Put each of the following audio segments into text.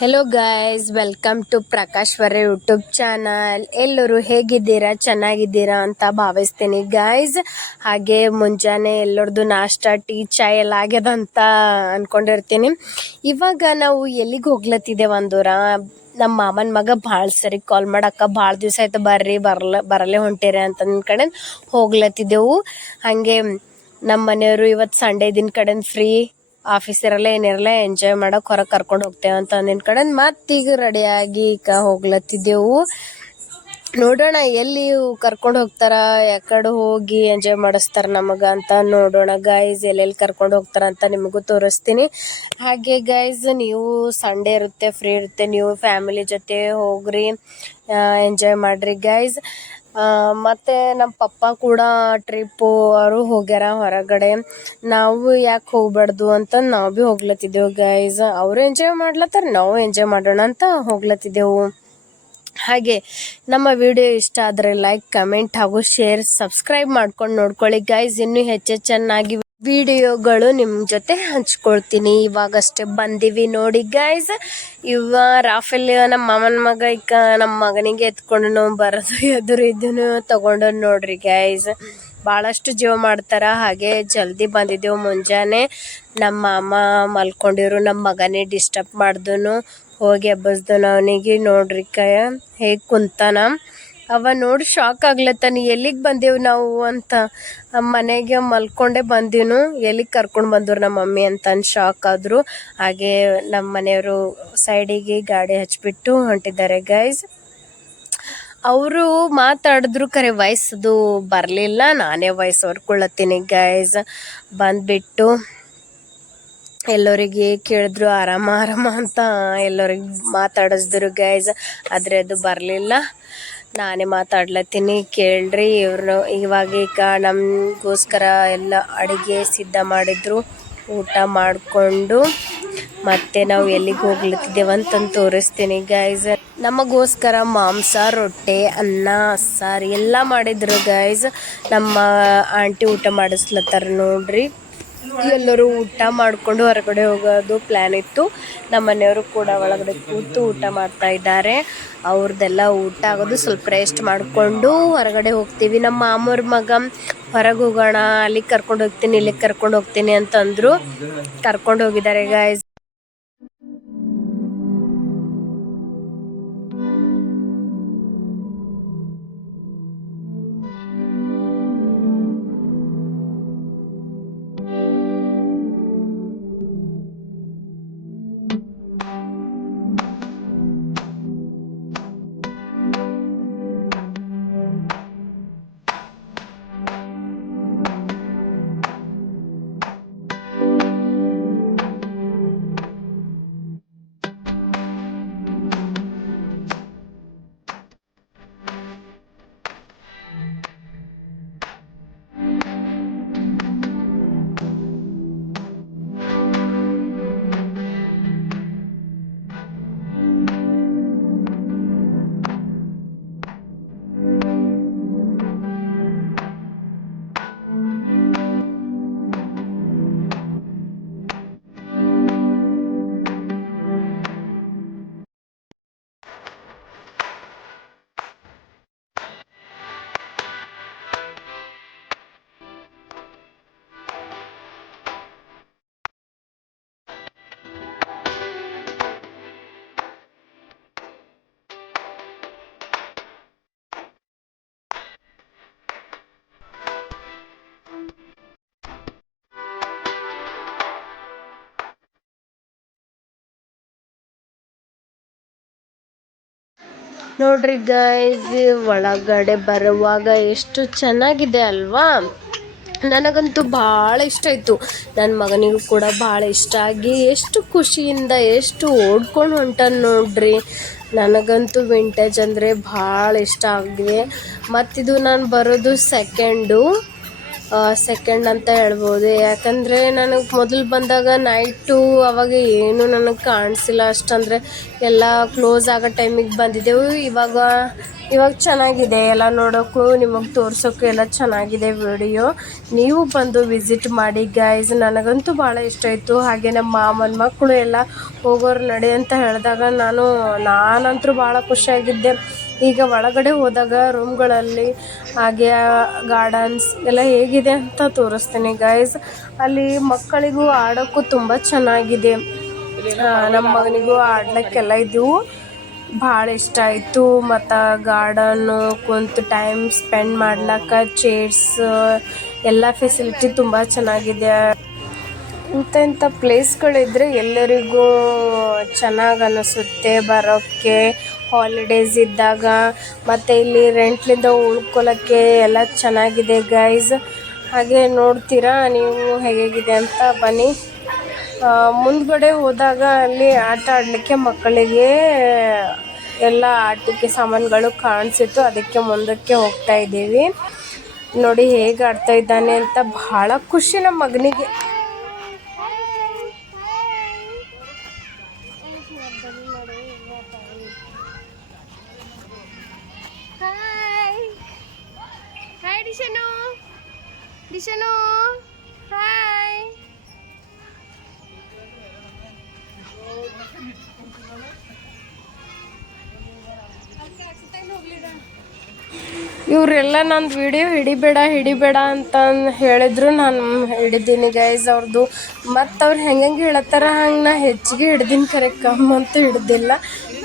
Hello guys, welcome to Prakash ವರ YouTube channel. ಎಲ್ಲರೂ ಹೇಗಿದ್ದೀರಾ? ಚೆನ್ನಾಗಿದ್ದೀರಾ ಅಂತ ಭಾವಿಸ್ತೀನಿ ಗೈಸ್. ಹಾಗೆ ಮುಂಜಾನೆ ಎಲ್ಲರದು ನಾಷ್ಟ, ಟೀ, ಚಾಯ್ ಎಲ್ಲ ಆಗ್ಯದ ಅಂತ ಅನ್ಕೊಂಡಿರ್ತೀನಿ. ಇವಾಗ ನಾವು ಎಲ್ಲಿಗೆ ಹೋಗ್ಲತ್ತಿದ್ದೇವೆ ಅಂದೂರ, ನಮ್ಮ ಮಾಮನ ಮಗ ಭಾಳ ಸರಿ ಕಾಲ್ ಮಾಡಕ್ಕ ಭಾಳ ದಿವಸ ಆಯ್ತು ಬರ್ರಿ ಬರಲ್ಲೇ ಹೊಂಟಿರಿ ಅಂತ ಕಡೆ ಹೋಗ್ಲತ್ತಿದ್ದೆವು. ಹಾಗೆ ನಮ್ಮ ಮನೆಯವರು ಇವತ್ತು ಸಂಡೇ ದಿನ ಕಡೆ ಫ್ರೀ, ಆಫೀಸ್ ಇರಲ್ಲ ಏನಿರಲ್ಲ, ಎಂಜಾಯ್ ಮಾಡಕ್ಕೆ ಹೊರಗೆ ಕರ್ಕೊಂಡು ಹೋಗ್ತೇವೆ ಅಂತ ಅಂದಿನ ಕಡೆ ಮತ್ತೀಗ ರೆಡಿಯಾಗಿ ಈಗ ಹೋಗ್ಲತ್ತಿದ್ದೆವು. ನೋಡೋಣ ಎಲ್ಲಿ ಕರ್ಕೊಂಡು ಹೋಗ್ತಾರ, ಯಾಕಡೆ ಹೋಗಿ ಎಂಜಾಯ್ ಮಾಡಿಸ್ತಾರ ನಮಗೆ ಅಂತ ನೋಡೋಣ ಗೈಸ್. ಎಲ್ಲೆಲ್ಲಿ ಕರ್ಕೊಂಡು ಹೋಗ್ತಾರ ಅಂತ ನಿಮಗೂ ತೋರಿಸ್ತೀನಿ. ಹಾಗೆ ಗೈಸ್, ನೀವು ಸಂಡೇ ಇರುತ್ತೆ, ಫ್ರೀ ಇರುತ್ತೆ, ನೀವು ಫ್ಯಾಮಿಲಿ ಜೊತೆ ಹೋಗ್ರಿ, ಎಂಜಾಯ್ ಮಾಡ್ರಿ ಗೈಸ್. ಮತ್ತು ನಮ್ಮ ಪಪ್ಪ ಕೂಡ ಟ್ರಿಪ್ಪು ಅವರು ಹೋಗ್ಯಾರ ಹೊರಗಡೆ. ನಾವು ಯಾಕೆ ಹೋಗ್ಬಾರ್ದು ಅಂತ ನಾವು ಭೀ ಹೋಗ್ಲತ್ತಿದ್ದೆವು ಗೈಸ್. ಅವರು ಎಂಜಾಯ್ ಮಾಡ್ಲತ್ತಾರ, ನಾವು ಎಂಜಾಯ್ ಮಾಡೋಣ ಅಂತ ಹೋಗ್ಲತ್ತಿದ್ದೆವು. ಹಾಗೆ ನಮ್ಮ ವಿಡಿಯೋ ಇಷ್ಟ ಆದರೆ ಲೈಕ್, ಕಮೆಂಟ್ ಹಾಗೂ ಶೇರ್, ಸಬ್ಸ್ಕ್ರೈಬ್ ಮಾಡ್ಕೊಂಡು ನೋಡ್ಕೊಳ್ಳಿ ಗೈಸ್. ಇನ್ನೂ ಹೆಚ್ಚು ಚೆನ್ನಾಗಿ ವಿಡಿಯೋಗಳು ನಿಮ್ಮ ಜೊತೆ ಹಂಚ್ಕೊಳ್ತೀನಿ. ಇವಾಗಷ್ಟೇ ಬಂದೀವಿ ನೋಡಿ ಗೈಸ್. ರಾಫೆಲ್ ನಮ್ಮ ಮಾಮನ ಮಗ ಈಗ ನಮ್ಮ ಮಗನಿಗೆ ಎತ್ಕೊಂಡು ಬರೋದು ಎದುರು ಇದನ್ನು ತಗೊಂಡು ನೋಡ್ರಿ ಗೈಸ್. ಭಾಳಷ್ಟು ಜೀವ ಮಾಡ್ತಾರ. ಹಾಗೆ ಜಲ್ದಿ ಬಂದಿದ್ದೆವು ಮುಂಜಾನೆ. ನಮ್ಮ ಮಾಮ ಮಲ್ಕೊಂಡಿರು, ನಮ್ಮ ಮಗನೇ ಡಿಸ್ಟರ್ಬ್ ಮಾಡ್ದನು, ಹೋಗಿ ಎಬ್ಬಸ್ದನು ಅವನಿಗೆ. ನೋಡ್ರಿ ಹೇಗೆ ಕುಂತಾನ ಅವ, ನೋಡಿ ಶಾಕ್ ಆಗ್ಲತ್ತಾನ, ಎಲ್ಲಿಗೆ ಬಂದೆವು ನಾವು ಅಂತ. ಮನೆಗೆ ಮಲ್ಕೊಂಡೇ ಬಂದಿನು, ಎಲ್ಲಿಗೆ ಕರ್ಕೊಂಡು ಬಂದರು ನಮ್ಮ ಮಮ್ಮಿ ಅಂತ ಶಾಕ್ ಆದರು. ಹಾಗೆ ನಮ್ಮ ಮನೆಯವರು ಸೈಡಿಗೆ ಗಾಡಿ ಹಚ್ಚಿಬಿಟ್ಟು ಹೊಂಟಿದ್ದಾರೆ ಗೈಸ್. ಅವರು ಮಾತಾಡಿದ್ರು, ಖರೆ ವಯಸ್ಸದು ಬರಲಿಲ್ಲ, ನಾನೇ ವಯಸ್ಸು ಹೊರ್ಕೊಳ್ಳತ್ತೀನಿ ಗೈಸ್. ಬಂದುಬಿಟ್ಟು ಎಲ್ಲರಿಗೆ ಕೇಳಿದ್ರು ಆರಾಮ ಅಂತ, ಎಲ್ಲರಿಗೆ ಮಾತಾಡಿಸಿದ್ರು ಗೈಸ್. ಆದರೆ ಅದು ಬರಲಿಲ್ಲ, ನಾನೇ ಮಾತಾಡ್ಲತ್ತೀನಿ ಕೇಳ್ರಿ. ಇವರು ಈಗ ನಮಗೋಸ್ಕರ ಎಲ್ಲ ಅಡುಗೆ ಸಿದ್ಧ ಮಾಡಿದ್ರು. ಊಟ ಮಾಡಿಕೊಂಡು ಮತ್ತೆ ನಾವು ಎಲ್ಲಿಗೆ ಹೋಗ್ಲತ್ತಿದ್ದೇವೆ ಅಂತಂದು ತೋರಿಸ್ತೀನಿ ಗೈಸ್. ನಮಗೋಸ್ಕರ ಮಾಂಸ, ರೊಟ್ಟಿ, ಅನ್ನ, ಸಾರು ಎಲ್ಲ ಮಾಡಿದ್ರು ಗೈಸ್. ನಮ್ಮ ಆಂಟಿ ಊಟ ಮಾಡಿಸ್ಲತ್ತಾರ ನೋಡ್ರಿ. ಎಲ್ಲರೂ ಊಟ ಮಾಡಿಕೊಂಡು ಹೊರಗಡೆ ಹೋಗೋದು ಪ್ಲ್ಯಾನ್ ಇತ್ತು. ನಮ್ಮ ಮನೆಯವರು ಕೂಡ ಒಳಗಡೆ ಕೂತು ಊಟ ಮಾಡ್ತಾ ಇದ್ದಾರೆ. ಅವ್ರದ್ದೆಲ್ಲ ಊಟ ಆಗೋದು, ಸ್ವಲ್ಪ ರೆಸ್ಟ್ ಮಾಡಿಕೊಂಡು ಹೊರಗಡೆ ಹೋಗ್ತೀವಿ. ನಮ್ಮ ಮಾಮೂರ ಮಗ ಹೊರಗೆ ಹೋಗೋಣ, ಅಲ್ಲಿಗೆ ಕರ್ಕೊಂಡು ಹೋಗ್ತೀನಿ, ಇಲ್ಲಿಗೆ ಕರ್ಕೊಂಡು ಹೋಗ್ತೀನಿ ಅಂತಂದರು. ಕರ್ಕೊಂಡು ಹೋಗಿದ್ದಾರೆ ಗೈಸ್. ನೋಡ್ರಿ ಗೈಸ್, ಒಳಗಡೆ ಬರುವಾಗ ಎಷ್ಟು ಚೆನ್ನಾಗಿದೆ ಅಲ್ವಾ. ನನಗಂತೂ ಭಾಳ ಇಷ್ಟ ಆಯಿತು, ನನ್ನ ಮಗನಿಗೂ ಕೂಡ ಭಾಳ ಇಷ್ಟ ಆಗಿ ಎಷ್ಟು ಖುಷಿಯಿಂದ ಎಷ್ಟು ಓಡ್ಕೊಂಡು ಹೊಂಟಾನ ನೋಡ್ರಿ. ನನಗಂತೂ ವಿಂಟೇಜ್ ಅಂದರೆ ಭಾಳ ಇಷ್ಟ ಆಗಿದೆ. ಮತ್ತಿದು ನಾನು ಬರೋದು ಸೆಕೆಂಡು. ಸೆಕೆಂಡ್ ಅಂತ ಹೇಳ್ಬೋದು. ಯಾಕಂದರೆ ನನಗೆ ಮೊದಲು ಬಂದಾಗ ನೈಟು ಅವಾಗ ಏನು ನನಗೆ ಕಾಣಿಸಿಲ್ಲ ಅಷ್ಟಂದರೆ, ಎಲ್ಲ ಕ್ಲೋಸ್ ಆಗೋ ಟೈಮಿಗೆ ಬಂದಿದ್ದೆವು. ಇವಾಗ ಚೆನ್ನಾಗಿದೆ, ಎಲ್ಲ ನೋಡೋಕ್ಕೂ ನಿಮಗೆ ತೋರ್ಸೋಕ್ಕೂ ಎಲ್ಲ ಚೆನ್ನಾಗಿದೆ ವಿಡಿಯೋ. ನೀವು ಬಂದು ವಿಸಿಟ್ ಮಾಡಿ ಗೈಸ್. ನನಗಂತೂ ಭಾಳ ಇಷ್ಟ ಆಯಿತು. ಹಾಗೆ ನಮ್ಮ ಮಾಮನ ಮಕ್ಕಳು ಎಲ್ಲ ಹೋಗೋರು ನಡೆ ಅಂತ ಹೇಳಿದಾಗ ನಾನಂತೂ ಭಾಳ ಖುಷಿಯಾಗಿದ್ದೆ. ಈಗ ಒಳಗಡೆ ಹೋದಾಗ ರೂಮ್ಗಳಲ್ಲಿ ಹಾಗೆ ಗಾರ್ಡನ್ಸ್ ಎಲ್ಲ ಹೇಗಿದೆ ಅಂತ ತೋರಿಸ್ತೀನಿ ಗೈಸ್. ಅಲ್ಲಿ ಮಕ್ಕಳಿಗೂ ಆಡೋಕ್ಕೂ ತುಂಬ ಚೆನ್ನಾಗಿದೆ. ನಮ್ಮ ಮಗನಿಗೂ ಆಡ್ಲಿಕ್ಕೆಲ್ಲ ಇದ್ದವು, ಭಾಳ ಇಷ್ಟ ಆಯಿತು. ಮತ್ತು ಗಾರ್ಡನ್ನು ಕುಂತು ಟೈಮ್ ಸ್ಪೆಂಡ್ ಮಾಡ್ಲಿಕ್ಕೆ ಚೇರ್ಸ್ ಎಲ್ಲ ಫೆಸಿಲಿಟಿ ತುಂಬ ಚೆನ್ನಾಗಿದೆ. ಇಂಥ ಪ್ಲೇಸ್ಗಳಿದ್ರೆ ಎಲ್ಲರಿಗೂ ಚೆನ್ನಾಗಿ ಅನ್ನಿಸುತ್ತೆ ಬರೋಕ್ಕೆ ಹಾಲಿಡೇಸ್ ಇದ್ದಾಗ. ಮತ್ತು ಇಲ್ಲಿ ರೆಂಟ್ಲಿಂದ ಉಳ್ಕೊಳ್ಳೋಕ್ಕೆ ಎಲ್ಲ ಚೆನ್ನಾಗಿದೆ ಗೈಸ್. ಹಾಗೆ ನೋಡ್ತೀರಾ ನೀವು ಹೇಗಿದೆ ಅಂತ. ಬನ್ನಿ ಮುಂದ್ಗಡೆ ಹೋದಾಗ ಅಲ್ಲಿ ಆಟ ಆಡಲಿಕ್ಕೆ ಮಕ್ಕಳಿಗೆ ಎಲ್ಲ ಆಟಿಕೆ ಸಾಮಾನುಗಳು ಕಾಣಿಸಿತ್ತು, ಅದಕ್ಕೆ ಮುಂದಕ್ಕೆ ಹೋಗ್ತಾ ಇದ್ದೀವಿ. ನೋಡಿ ಹೇಗೆ ಆಡ್ತಾ ಇದ್ದಾನೆ ಅಂತ, ಭಾಳ ಖುಷಿ ನಮ್ಮ ಮಗನಿಗೆ. ಹಾಯ್ ದಿಶನು ಹಾಯ್. ಇವರೆಲ್ಲ ನಂದು ವಿಡಿಯೋ ಹಿಡಿಬೇಡ ಅಂತ ಹೇಳಿದ್ರು, ನಾನು ಹಿಡಿದೀನಿ ಗೈಸ್ ಅವ್ರದ್ದು. ಮತ್ತು ಅವ್ರು ಹೆಂಗೆ ಹೇಳತ್ತಾರ ಹಂಗೆ ನಾ ಹೆಚ್ಚಿಗೆ ಹಿಡ್ದೀನಿ, ಕರೆ ಕಮ್ಮಿ ಅಂತೂ ಹಿಡ್ದಿಲ್ಲ.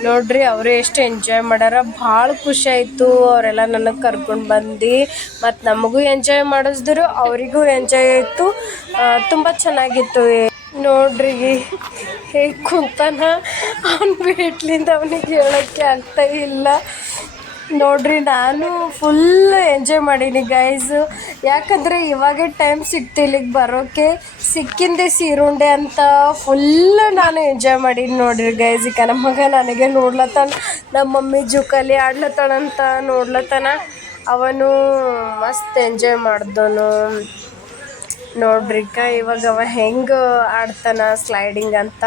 ನೋಡ್ರಿ ಅವರೇ ಎಷ್ಟು ಎಂಜಾಯ್ ಮಾಡ್ಯಾರ, ಭಾಳ ಖುಷಿ ಆಯಿತು. ಅವರೆಲ್ಲ ನನಗೆ ಕರ್ಕೊಂಡು ಬಂದು ಮತ್ತು ನಮಗೂ ಎಂಜಾಯ್ ಮಾಡಿಸಿದ್ರು, ಅವರಿಗೂ ಎಂಜಾಯ್ ಆಯಿತು. ತುಂಬ ಚೆನ್ನಾಗಿತ್ತು. ನೋಡ್ರಿ ಹೇಗೆ ಕುಂತಾನ, ಅವ್ನ ಬೇಟ್ಲಿಂದ ಅವನಿಗೆ ಹೇಳೋಕ್ಕೆ ಆಗ್ತಾ ಇಲ್ಲ. ನೋಡ್ರಿ ನಾನು ಫುಲ್ ಎಂಜಾಯ್ ಮಾಡೀನಿ ಗೈಸ್. ಯಾಕಂದರೆ ಇವಾಗೇ ಟೈಮ್ ಸಿಕ್ತು ಇಲ್ಲಿಗೆ ಬರೋಕ್ಕೆ, ಸಿಕ್ಕಿಂದೆ ಸೀರುಂಡೆ ಅಂತ ಫುಲ್ ನಾನು ಎಂಜಾಯ್ ಮಾಡೀನಿ ನೋಡ್ರಿ ಗೈಸ್. ಈಗ ನಮ್ಮ ಮಗ ನನಗೆ ನೋಡ್ಲತ್ತಾನ, ನಮ್ಮ ಮಮ್ಮಿ ಜುಕಾಲಿ ಆಡ್ಲತ್ತಾನಂತ ನೋಡ್ಲತ್ತಾನ. ಅವನು ಮಸ್ತ್ ಎಂಜಾಯ್ ಮಾಡ್ದವನು ನೋಡ್ರಿ. ಇವಾಗ ಅವ ಹೆಂಗೆ ಆಡ್ತಾನ ಸ್ಲೈಡಿಂಗ್ ಅಂತ.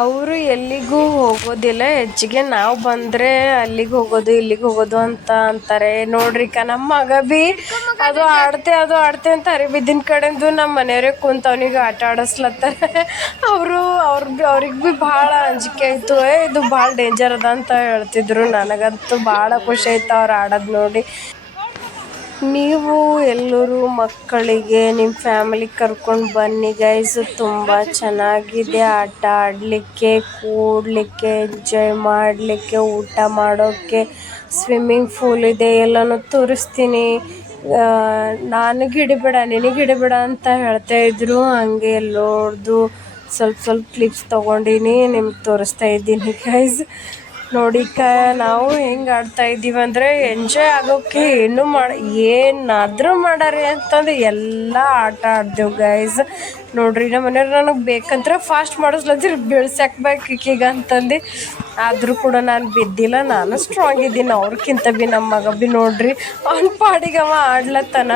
ಅವರು ಎಲ್ಲಿಗೂ ಹೋಗೋದಿಲ್ಲ, ಹೆಚ್ಚಿಗೆ ನಾವು ಬಂದರೆ ಅಲ್ಲಿಗೆ ಹೋಗೋದು ಇಲ್ಲಿಗೆ ಹೋಗೋದು ಅಂತ ಅಂತಾರೆ. ನೋಡ್ರಿ ನಮ್ಮ ಮಗ ಬಿ ಅದು ಆಡ್ತೆ ಅಂತ ಅರಿಬಿದ್ದಿನ ಕಡೆಂದು ನಮ್ಮ ಮನೆಯವ್ರಿಗೆ ಕುಂತ ಅವನಿಗೆ ಆಟ ಆಡಿಸ್ಲತ್ತಾರೆ. ಅವ್ರಿಗೆ ಭೀ ಭಾಳ ಅಂಜಿಕೆ ಆಯಿತು, ಇದು ಭಾಳ ಡೇಂಜರ್ ಅದ ಅಂತ ಹೇಳ್ತಿದ್ರು. ನನಗಂತೂ ಭಾಳ ಖುಷಿ ಆಯ್ತು ಅವ್ರು ಆಡೋದು ನೋಡಿ. ನೀವು ಎಲ್ಲರೂ ಮಕ್ಕಳಿಗೆ ನಿಮ್ಮ ಫ್ಯಾಮಿಲಿ ಕರ್ಕೊಂಡು ಬನ್ನಿ ಗೈಸ್. ತುಂಬ ಚೆನ್ನಾಗಿದೆ ಆಟ ಆಡಲಿಕ್ಕೆ, ಕೂಡಲಿಕ್ಕೆ, ಎಂಜಾಯ್ ಮಾಡಲಿಕ್ಕೆ, ಊಟ ಮಾಡೋಕ್ಕೆ, ಸ್ವಿಮ್ಮಿಂಗ್ ಫೂಲ್ ಇದೆ, ಎಲ್ಲನೂ ತೋರಿಸ್ತೀನಿ. ನನಗೆ ಹಿಡಿಬೇಡ ನಿನಗೆ ಹಿಡಿಬೇಡ ಅಂತ ಹೇಳ್ತಾಯಿದ್ರು. ಹಂಗೆ ಎಲ್ಲೋರ್ದು ಸ್ವಲ್ಪ ಕ್ಲಿಪ್ಸ್ ತೊಗೊಂಡಿನಿ, ನಿಮ್ಗೆ ತೋರಿಸ್ತಾ ಇದ್ದೀನಿ ಗೈಸ್. ನೋಡಿ ನಾವು ಹೆಂಗೆ ಆಡ್ತಾ ಇದ್ದೀವಿ ಅಂದರೆ, ಎಂಜಾಯ್ ಆಗೋಕ್ಕೆ ಏನಾದರೂ ಮಾಡಾರಿ ಅಂತಂದು ಎಲ್ಲ ಆಟ ಆಡ್ದೇವು ಗೈಸ್. ನೋಡ್ರಿ ನಮ್ಮ ಮನೆಯವ್ರು ನನಗೆ ಬೇಕಂದ್ರೆ ಫಾಸ್ಟ್ ಮಾಡಿಸ್ಲತ್ತೀರಿ, ಬೀಳ್ಸಾಕ್ಬೇಕೀಗ ಅಂತಂದು. ಆದರೂ ಕೂಡ ನಾನು ಬಿದ್ದಿಲ್ಲ, ನಾನು ಸ್ಟ್ರಾಂಗ್ ಇದ್ದೀನಿ ಅವ್ರಿಗಿಂತ ಭೀ. ನಮ್ಮ ಮಗ ಭೀ ನೋಡ್ರಿ ಅವ್ನ ಪಾಡಿಗೆ ಅವ ಆಡ್ಲತ್ತಾನ.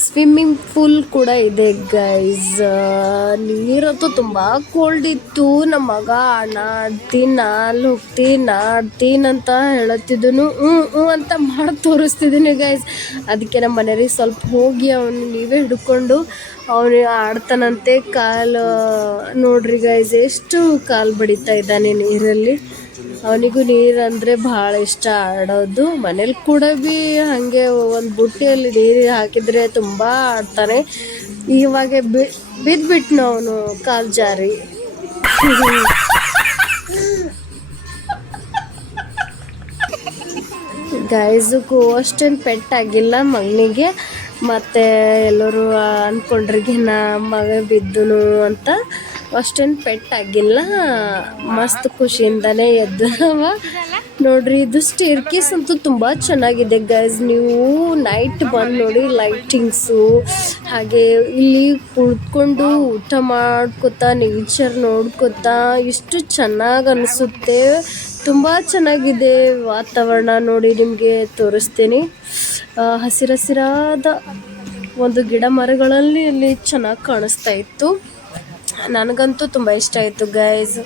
ಸ್ವಿಮ್ಮಿಂಗ್ ಪೂಲ್ ಕೂಡ ಇದೆ ಗೈಸ್. ನೀರಂತೂ ತುಂಬಾ ಕೋಲ್ಡ್ ಇತ್ತು. ನಮ್ಮ ಮಗ ಆಡ್ತೀನಿ ಅಂತ ಹೇಳತ್ತಿದ್ದನು. ಹ್ಞೂ ಅಂತ ಮಾಡಿ ತೋರಿಸ್ತಿದ್ದೀನಿ ಗೈಸ್. ಅದಕ್ಕೆ ನಮ್ಮ ಮನೆಯವ್ರಿಗೆ ಸ್ವಲ್ಪ ಹೋಗಿ ಅವನು ನೀವೇ ಹಿಡ್ಕೊಂಡು ಅವನು ಆಡ್ತಾನಂತೆ. ಕಾಲು ನೋಡ್ರಿ ಗೈಸ್, ಎಷ್ಟು ಕಾಲು ಬಡಿತಾ ಇದ್ದಾನೆ ನೀರಲ್ಲಿ. ಅವನಿಗೂ ನೀರು ಅಂದರೆ ಭಾಳ ಇಷ್ಟ ಆಡೋದು. ಮನೇಲಿ ಕೂಡ ಹಾಗೆ ಒಂದು ಬುಟ್ಟಿಯಲ್ಲಿ ನೀರು ಹಾಕಿದರೆ ತುಂಬ ಆಡ್ತಾನೆ. ಇವಾಗ ಬಿದ್ದುಬಿಟ್ನು ಅವನು ಕಾಲು ಜಾರಿ. ಗೈಸಕ್ಕೂ ಅಷ್ಟೇನು ಪೆಟ್ಟಾಗಿಲ್ಲ ಮಗನಿಗೆ. ಮತ್ತು ಎಲ್ಲರೂ ಅಂದ್ಕೊಂಡ್ರಿಗೆ ಮಗ ಬಿದ್ದನು ಅಂತ. ಅಷ್ಟೇನು ಪೆಟ್ಟಾಗಿಲ್ಲ. ಮಸ್ತ್ ಖುಷಿಯಿಂದನೇ ಎದ್ದವ ನೋಡ್ರಿ. ಇದು ಸ್ಟೇರ್ ಕೇಸ್ ಅಂತೂ ತುಂಬ ಚೆನ್ನಾಗಿದೆ ಗೈಸ್. ನೀವು ನೈಟ್ ಬಂದು ನೋಡಿ, ಲೈಟಿಂಗ್ಸು, ಹಾಗೆ ಇಲ್ಲಿ ಕುಳಿತ್ಕೊಂಡು ಊಟ ಮಾಡ್ಕೊತಾ ನೇಚರ್ ನೋಡ್ಕೊತಾ ಎಷ್ಟು ಚೆನ್ನಾಗಿ ಅನಿಸುತ್ತೆ. ತುಂಬ ಚೆನ್ನಾಗಿದೆ ವಾತಾವರಣ. ನೋಡಿ ನಿಮಗೆ ತೋರಿಸ್ತೀನಿ. ಹಸಿರಾದ ಒಂದು ಗಿಡ ಮರಗಳಲ್ಲಿ ಇಲ್ಲಿ ಚೆನ್ನಾಗಿ ಕಾಣಿಸ್ತಾ ಇತ್ತು. ನನಗಂತೂ ತುಂಬ ಇಷ್ಟ ಆಯಿತು ಗೈಸ್.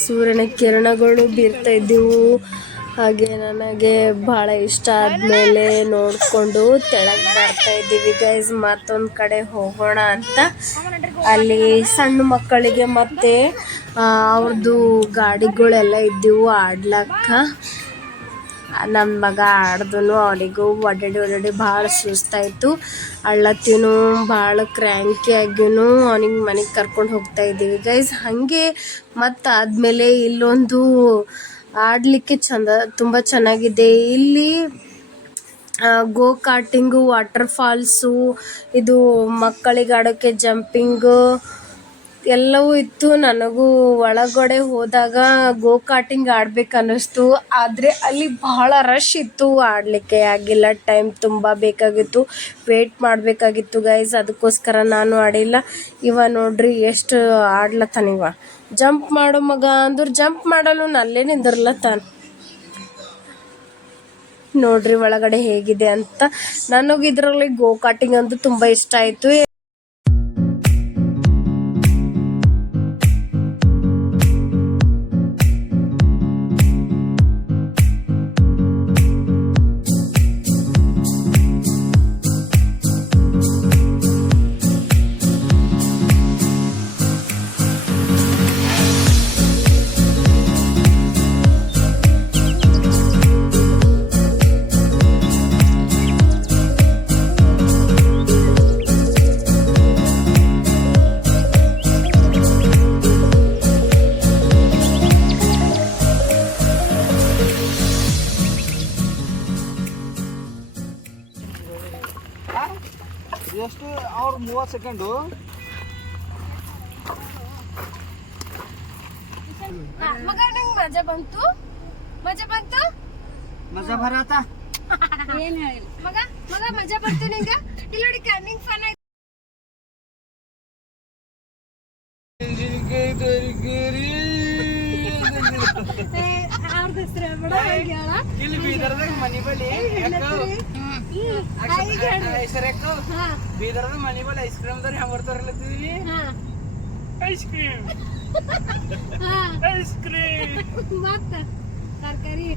ಸೂರ್ಯನ ಕಿರಣಗಳು ಬೀರ್ತಾ ಇದ್ದವು. ಹಾಗೆ ನನಗೆ ಭಾಳ ಇಷ್ಟ. ಆದಮೇಲೆ ನೋಡಿಕೊಂಡು ತೆಳಗೆ ಬರ್ತಾ ಇದ್ದೀವಿ ಗೈಸ್. ಮತ್ತೊಂದು ಕಡೆ ಹೋಗೋಣ ಅಂತ. ಅಲ್ಲಿ ಸಣ್ಣ ಮಕ್ಕಳಿಗೆ ಮತ್ತು ಅವ್ರದ್ದು ಗಾಡಿಗಳೆಲ್ಲ ಇದ್ದವು ಆಡ್ಲಕ್ಕ. ನನ್ನ ಮಗ ಆಡ್ದನು. ಅವನಿಗೂ ಒಡ್ಡಾಡಿ ಭಾಳ ಸುಸ್ತಾಯಿತು. ಅಳ್ಳತ್ತಿನೂ ಭಾಳ ಕ್ರ್ಯಾಂಕಿ ಆಗ್ಯೂನು. ಅವನಿಗೆ ಮನೆಗೆ ಕರ್ಕೊಂಡು ಹೋಗ್ತಾ ಇದ್ದೀವಿ ಗೈಸ್. ಹಾಗೆ ಮತ್ತು ಆದಮೇಲೆ ಇಲ್ಲೊಂದು ಆಡಲಿಕ್ಕೆ ತುಂಬ ಚೆನ್ನಾಗಿದೆ. ಇಲ್ಲಿ ಗೋ ಕಾರ್ಟಿಂಗು, ವಾಟರ್ ಫಾಲ್ಸು, ಇದು ಮಕ್ಕಳಿಗೆ ಆಡೋಕ್ಕೆ ಜಂಪಿಂಗು ಎಲ್ಲವೂ ಇತ್ತು. ನನಗೂ ಒಳಗಡೆ ಹೋದಾಗ ಗೋ ಕಾರ್ಟಿಂಗ್ ಆಡ್ಬೇಕು ಅನ್ನಿಸ್ತು. ಆದರೆ ಅಲ್ಲಿ ಬಹಳ ರಶ್ ಇತ್ತು, ಆಡಲಿಕ್ಕೆ ಆಗಿಲ್ಲ. ಟೈಮ್ ತುಂಬ ಬೇಕಾಗಿತ್ತು, ವೇಟ್ ಮಾಡಬೇಕಾಗಿತ್ತು ಗೈಸ್. ಅದಕ್ಕೋಸ್ಕರ ನಾನು ಆಡಿಲ್ಲ. ಇವ ನೋಡ್ರಿ ಎಷ್ಟು ಆಡ್ಲತ್ತಾನಿವ. ಜಂಪ್ ಮಾಡೋ ಮಗ ಅಂದ್ರೆ ಜಂಪ್ ಮಾಡಲು ನಲ್ಲೇ ನಿಂದಿರ್ಲತ್ತಾನ. ನೋಡ್ರಿ ಒಳಗಡೆ ಹೇಗಿದೆ ಅಂತ. ನನಗೆ ಇದರಲ್ಲಿ ಗೋ ಕಾರ್ಟಿಂಗ್ ಅಂತೂ ತುಂಬ ಇಷ್ಟ ಆಯಿತು. ಎಷ್ಟು ಅವ್ರು 30 ಸೆಕೆಂಡು. ಮಗ ನಂಗೆ ಮಜಾ ಬಂತು. ಮಜಾ ಬರತ್ತ ಏನ್ ಹೇಳಿ ಮಗ ಮಜಾ ಬಂತು ನಿಂಗೆ. ಇಲ್ಲಿ ನೋಡಿ ಕನ್ನಿಂಗ್ ಫನ್ ಆಯ್ತು. ಇಲ್ಲಿ ಬೀದರ್ದಾಗ ಮನಿ ಬಳಿ ಬೀದರ್ದ ಮನಿ ಬಳಿ ಐಸ್ ಕ್ರೀಮ್ ದವ್ರು ಹೆಂಗ್ ಬರ್ತಾರಲ್ಲತ್ತೀವಿ. ಐಸ್ ಕ್ರೀಮ್ ಮತ್ತ ತರಕಾರಿ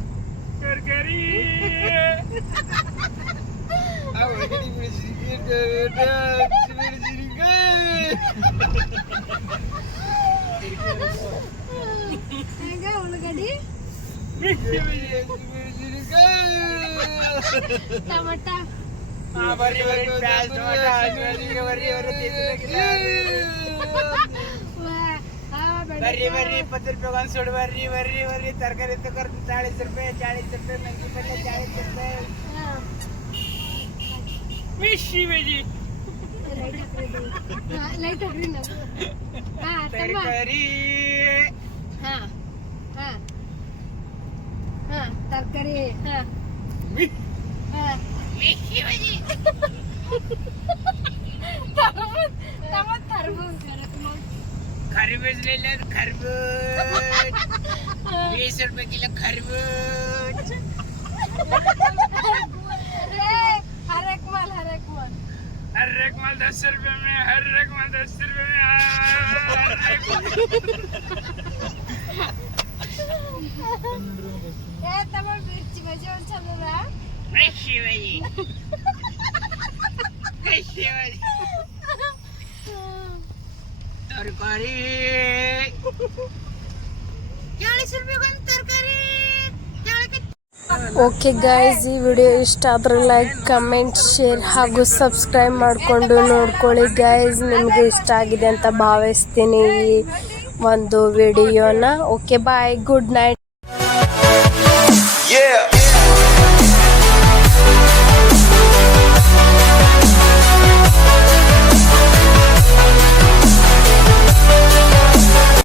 ಹೆಂಗ ಉಳ್ಳಗಡ್ಡಿ ಟಮಟ ಬರ್ರಿ ಬರ್ರಿ 20 ರೂಪಾಯಿ ಒಂದು ಸುಡು. ಬರ್ರಿ ತರಕಾರಿ ತಗೊಳ್ರಿ. 40 ರೂಪಾಯಿ ಮೆಂಗಿ ಪಲ್ಲೆ 40 ರೂಪಾಯಿ. ಮಿಶಿ ವೆಜಿ ಲೈಟ್ ಹಾಕ್ರಿ ನಾವು. ತರಕಾರಿ ತರಕಾರಿ खरबूज ले ले. खरबूज 20 रुपए किलो खरबूज. हर एक माल हर एक माल 10 रुपये में, हर एक माल 10 रुपये में, मिर्ची भाजी और चालू रहा शिवाजी शिवाजी तरकारी 40 रुपये तरकारी. ಓಕೆ ಗೈಸ್, ಈ ವಿಡಿಯೋ ಇಷ್ಟ ಆದ್ರೆ ಲೈಕ್, ಕಮೆಂಟ್, ಶೇರ್ ಹಾಗೂ ಸಬ್ಸ್ಕ್ರೈಬ್ ಮಾಡಿಕೊಂಡು ನೋಡ್ಕೊಳ್ಳಿ ಗೈಸ್. ನಿಮಗೆ ಇಷ್ಟ ಆಗಿದೆ ಅಂತ ಭಾವಿಸ್ತೀನಿ ಈ ಒಂದು ವಿಡಿಯೋನ. Okay bye, good night.